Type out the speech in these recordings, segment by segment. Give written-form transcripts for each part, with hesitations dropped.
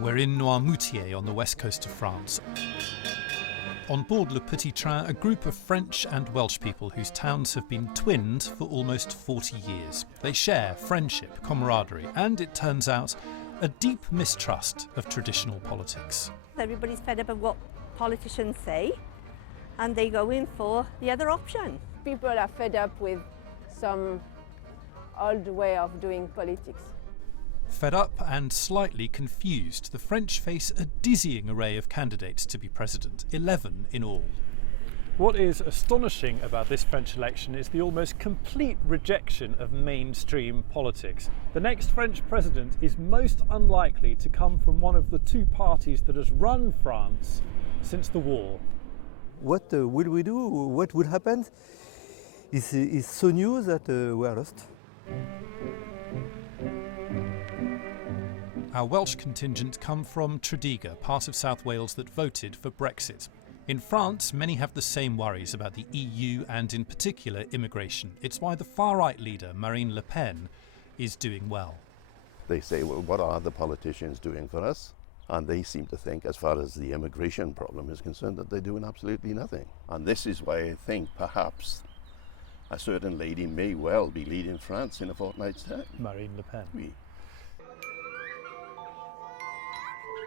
We're in Noirmoutier on the west coast of France. On board Le Petit Train, a group of French and Welsh people whose towns have been twinned for almost 40 years. They share friendship, camaraderie, and, it turns out, a deep mistrust of traditional politics. Everybody's fed up of what politicians say, and they go in for the other option. People are fed up with some old way of doing politics. Fed up and slightly confused, the French face a dizzying array of candidates to be president, 11 in all. What is astonishing about this French election is the almost complete rejection of mainstream politics. The next French president is most unlikely to come from one of the two parties that has run France since the war. What will we do? What will happen? Is so new that we are lost. Our Welsh contingent come from Tredegar, part of South Wales that voted for Brexit. In France, many have the same worries about the EU and, in particular, immigration. It's why the far-right leader, Marine Le Pen, is doing well. They say, well, what are the politicians doing for us? And they seem to think, as far as the immigration problem is concerned, that they're doing absolutely nothing. And this is why I think perhaps a certain lady may well be leading France in a fortnight's time. Marine Le Pen. Oui.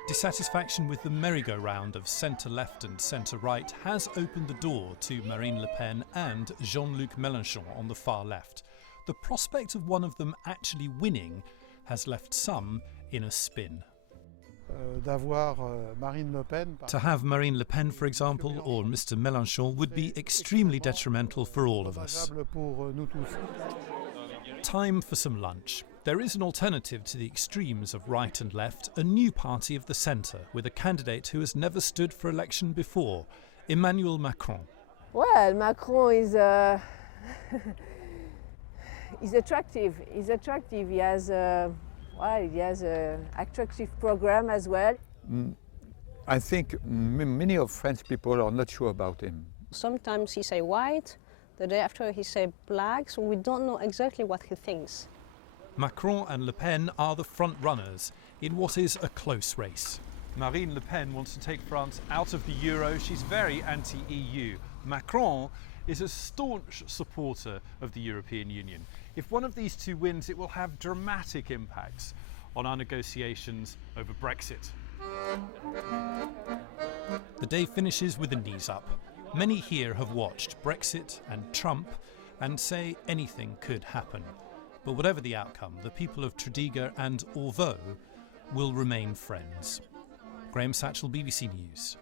Dissatisfaction with the merry-go-round of centre-left and centre-right has opened the door to Marine Le Pen and Jean-Luc Mélenchon on the far left. The prospect of one of them actually winning has left some in a spin. To have Marine Le Pen, for example, or Mr. Mélenchon would be extremely detrimental for all of us. Time for some lunch. There is an alternative to the extremes of right and left, a new party of the centre, with a candidate who has never stood for election before, Emmanuel Macron. Well, Macron is he's attractive. He's attractive. He has an attractive program as well. I think many of French people are not sure about him. Sometimes he say white, the day after he say black, so we don't know exactly what he thinks. Macron and Le Pen are the front runners in what is a close race. Marine Le Pen wants to take France out of the euro. She's very anti-EU. Macron is a staunch supporter of the European Union. If one of these two wins, it will have dramatic impacts on our negotiations over Brexit. The day finishes with a knees up. Many here have watched Brexit and Trump and say anything could happen. But whatever the outcome, the people of Tredegar and Orvault will remain friends. Graham Satchell, BBC News.